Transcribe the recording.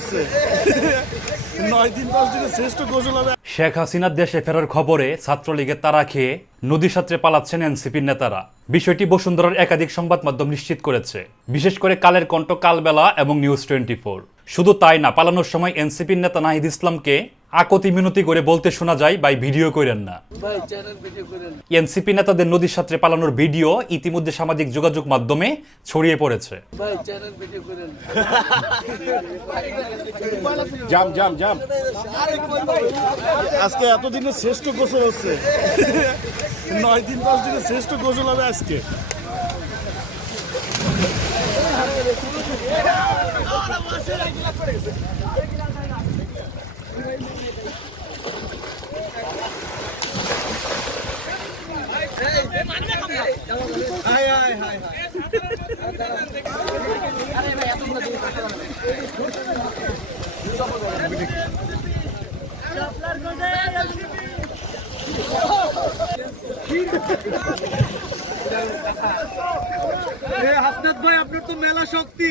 হচ্ছে 9 দিন 10 দিনের শ্রেষ্ঠ গোসল হবে। শেখ হাসিনার দেশে ফেরার খবরে ছাত্রলীগের তাড়া খেয়ে নদীর সাঁতরে পালাচ্ছেন এনসিপির নেতারা। বিষয়টি বসুন্ধরার একাধিক সংবাদ মাধ্যম নিশ্চিত করেছে, বিশেষ করে কালের কণ্ঠ, কালবেলা এবং নিউজ 24। শুধু তাই না, পালানোর সময় এনসিপির নেতা নাহিদ ইসলামকে আকতি মিনতি করে বলতে শোনা যায়, ভাই ভিডিও করেন না। এনসিপি নেতাদের নদীর সাঁতরে পালানোর ভিডিও ইতিমধ্যে সামাজিক যোগাযোগ মাধ্যমে ছড়িয়ে পড়েছে। আজকে এতদিনের শ্রেষ্ঠ গোসল হচ্ছে 9 দিন 10 দিনের শ্রেষ্ঠ গোসল হবে আজকে। হাসনাত ভাই, আপনার তো মেলা শক্তি।